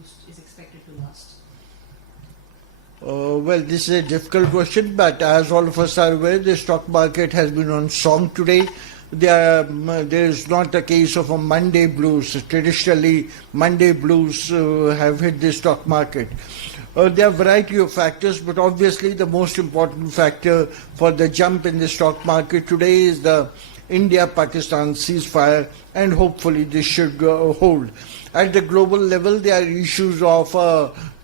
boost is expected to last? Well, this is a difficult question, but as all of us are aware, the stock market has been on song today. There is not a case of a Monday blues. Traditionally, Monday blues have hit the stock market. There are a variety of factors, but obviously the most important factor for the jump in the stock market today is the India-Pakistan ceasefire, and hopefully this should hold. At the global level, there are issues of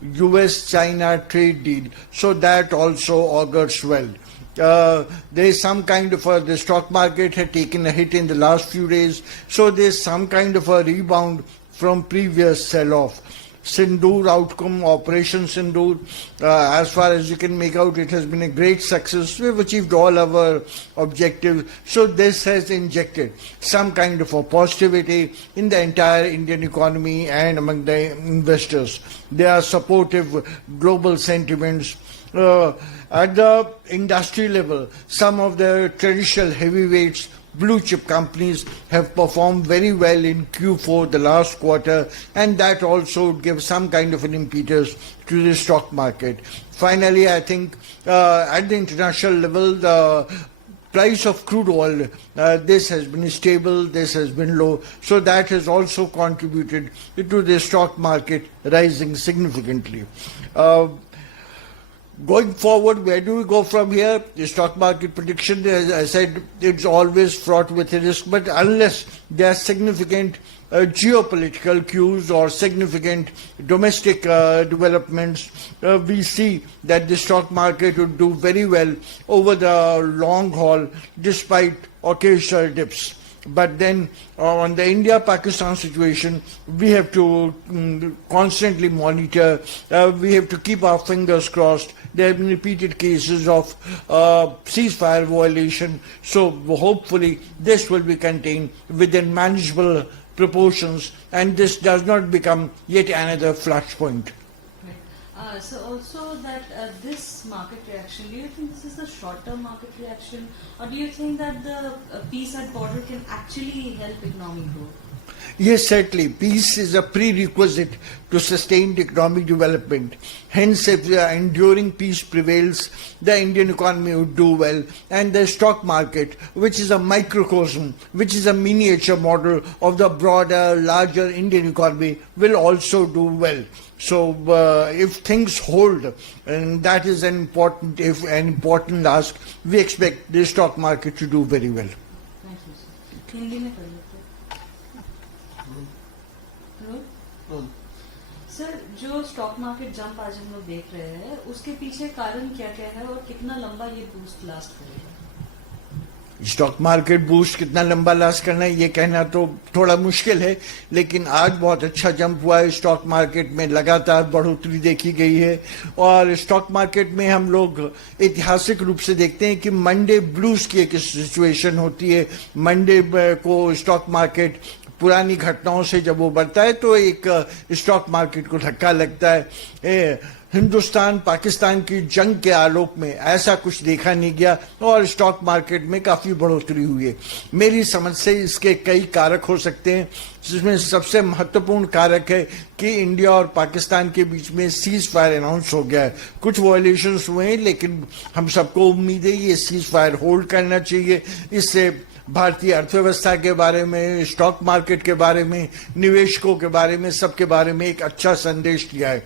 US-China trade deal, so that also augurs well. There is some kind of the stock market had taken a hit in the last few days, so there is some kind of a rebound from previous sell-off. Sindoor outcome, Operation Sindoor, as far as you can make out, it has been a great success. We've achieved all our objectives. So this has injected some kind of a positivity in the entire Indian economy and among the investors. There are supportive global sentiments. At the industry level, some of the traditional heavyweights, blue chip companies have performed very well in Q4, the last quarter, and that also gives some kind of an impetus to the stock market. Finally, I think at the international level, the price of crude oil, this has been stable, this has been low, so that has also contributed to the stock market rising significantly. Going forward, where do we go from here? The stock market prediction, as I said, it's always fraught with a risk, but unless there are significant geopolitical cues or significant domestic developments, we see that the stock market would do very well over the long haul despite occasional dips. But then on the India-Pakistan situation, we have to constantly monitor. We have to keep our fingers crossed. There have been repeated cases of ceasefire violation. So hopefully this will be contained within manageable proportions and this does not become yet another flashpoint. So also that this market reaction, do you think this is the short-term market reaction, or do you think that the peace at border can actually help economic growth? Yes, certainly. Peace is a prerequisite to sustained economic development. Hence, if enduring peace prevails, the Indian economy would do well, and the stock market, which is a microcosm, which is a miniature model of the broader, larger Indian economy, will also do well. So, if things hold, and that is an important ask, we expect the stock market to do very well. Thank you, sir. Hindi में कर लेते हैं। Sir, जो stock market jump आज हम लोग देख रहे हैं, उसके पीछे कारण क्या क्या है और कितना लंबा ये बूस्ट लास्ट करेगा? स्टॉक मार्केट बूस्ट कितना लंबा लास्ट करना है ये कहना तो थोड़ा मुश्किल है, लेकिन आज बहुत अच्छा जंप हुआ है। स्टॉक मार्केट में लगातार बढ़ोतरी देखी गई है और स्टॉक मार्केट में हम लोग ऐतिहासिक रूप से देखते हैं कि मंडे ब्लूज की एक सिचुएशन होती है। मंडे को स्टॉक मार्केट पुरानी घटनाओं से जब उबरता है तो एक स्टॉक मार्केट को धक्का लगता है। हिंदुस्तान पाकिस्तान की जंग के आलोक में ऐसा कुछ देखा नहीं गया और स्टॉक मार्केट में काफी बढ़ोतरी हुई है। मेरी समझ से इसके कई कारक हो सकते हैं, जिसमें सबसे महत्वपूर्ण कारक है कि इंडिया और पाकिस्तान के बीच में सीज फायर अनाउंस हो गया है। कुछ वायलेशंस हुए हैं, लेकिन हम सबको उम्मीद है ये सीज फायर होल्ड करना चाहिए। इससे भारतीय अर्थव्यवस्था के बारे में, स्टॉक मार्केट के बारे में, निवेशकों के बारे में, सबके बारे में एक अच्छा संदेश दिया है।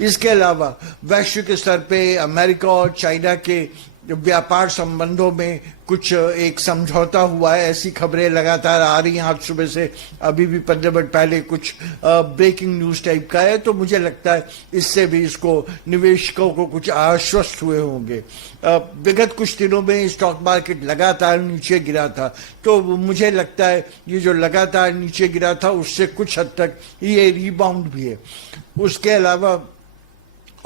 इसके अलावा वैश्विक स्तर पे अमेरिका और चाइना के व्यापार संबंधों में कुछ एक समझौता हुआ है, ऐसी खबरें लगातार आ रही हैं। आज सुबह से अभी भी 15 मिनट पहले कुछ ब्रेकिंग न्यूज टाइप का है, तो मुझे लगता है इससे भी इसको निवेशकों को कुछ आश्वस्त हुए होंगे। विगत कुछ दिनों में स्टॉक मार्केट लगातार नीचे गिरा था, तो मुझे लगता है ये जो लगातार नीचे गिरा था उससे कुछ हद तक ये रिबाउंड भी है। उसके अलावा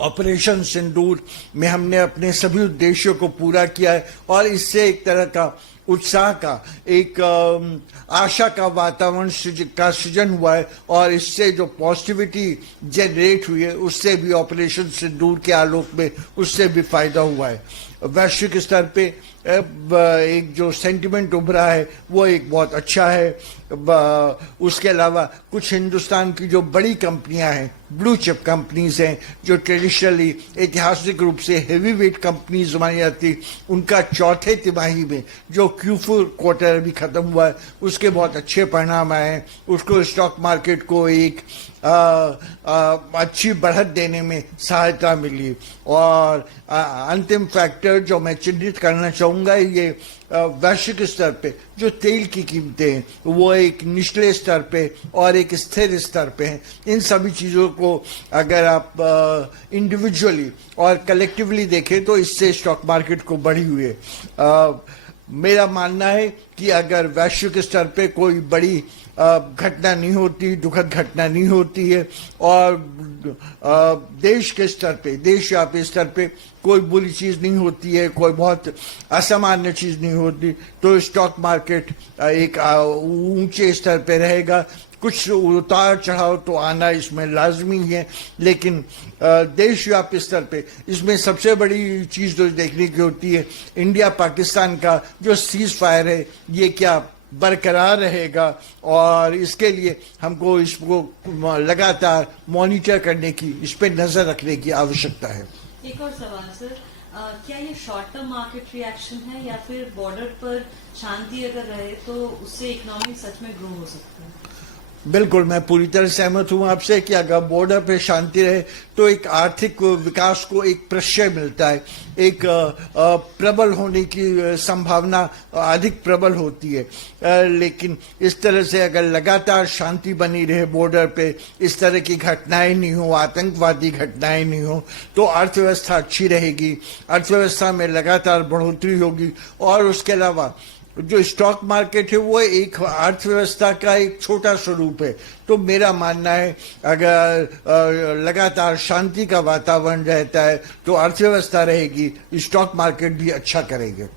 ऑपरेशन सिंदूर में हमने अपने सभी उद्देश्यों को पूरा किया है और इससे एक तरह का उत्साह का, एक आशा का वातावरण का सृजन हुआ है, और इससे जो पॉजिटिविटी जनरेट हुई है उससे भी, ऑपरेशन से दूर के आलोक में उससे भी फायदा हुआ है। वैश्विक स्तर पे एक जो सेंटिमेंट उभरा है वो एक बहुत अच्छा है। उसके अलावा कुछ हिंदुस्तान की जो बड़ी कंपनियां हैं, ब्लू चिप कंपनीज हैं, जो ट्रेडिशनली ऐतिहासिक रूप से हेवी वेट कंपनीज मानी जाती, उनका चौथे तिमाही में जो Q4 क्वार्टर अभी खत्म हुआ है उसके बहुत अच्छे परिणाम आए हैं। उसको स्टॉक मार्केट को एक अच्छी बढ़त देने में सहायता मिली। और अंतिम फैक्टर जो मैं चिन्हित करना चाहूँगा, ये वैश्विक स्तर पे जो तेल की कीमतें हैं वो एक निचले स्तर पे और एक स्थिर स्तर पे हैं। इन सभी चीज़ों को अगर आप इंडिविजुअली और कलेक्टिवली देखें तो इससे स्टॉक मार्केट को बढ़ी हुई है। मेरा मानना है कि अगर वैश्विक स्तर पे कोई बड़ी घटना नहीं होती, दुखद घटना नहीं होती है, और देश के स्तर पे, देशव्यापी स्तर पे कोई बुरी चीज नहीं होती है, कोई बहुत असामान्य चीज नहीं होती, तो स्टॉक मार्केट एक ऊंचे स्तर पे रहेगा। कुछ उतार चढ़ाव तो आना इसमें लाजमी है, लेकिन देशव्यापी स्तर पे इसमें सबसे बड़ी चीज जो देखने की होती है, इंडिया पाकिस्तान का जो सीज फायर है ये क्या बरकरार रहेगा, और इसके लिए हमको इसको लगातार मॉनिटर करने की, इस पे नजर रखने की आवश्यकता है। एक और सवाल सर, क्या ये शॉर्ट टर्म मार्केट रिएक्शन है या फिर बॉर्डर पर शांति अगर रहे तो उससे इकोनॉमी सच में ग्रो हो सकता है? बिल्कुल, मैं पूरी तरह सहमत हूं आपसे कि अगर बॉर्डर पे शांति रहे तो एक आर्थिक विकास को एक प्रश्रय मिलता है, एक प्रबल होने की संभावना अधिक प्रबल होती है। लेकिन इस तरह से अगर लगातार शांति बनी रहे बॉर्डर पे, इस तरह की घटनाएं नहीं हो, आतंकवादी घटनाएं नहीं हो, तो अर्थव्यवस्था अच्छी रहेगी, अर्थव्यवस्था में लगातार बढ़ोतरी होगी। और उसके अलावा जो स्टॉक मार्केट है वो एक अर्थव्यवस्था का एक छोटा स्वरूप है। तो मेरा मानना है अगर लगातार शांति का वातावरण रहता है तो अर्थव्यवस्था रहेगी, स्टॉक मार्केट भी अच्छा करेंगे।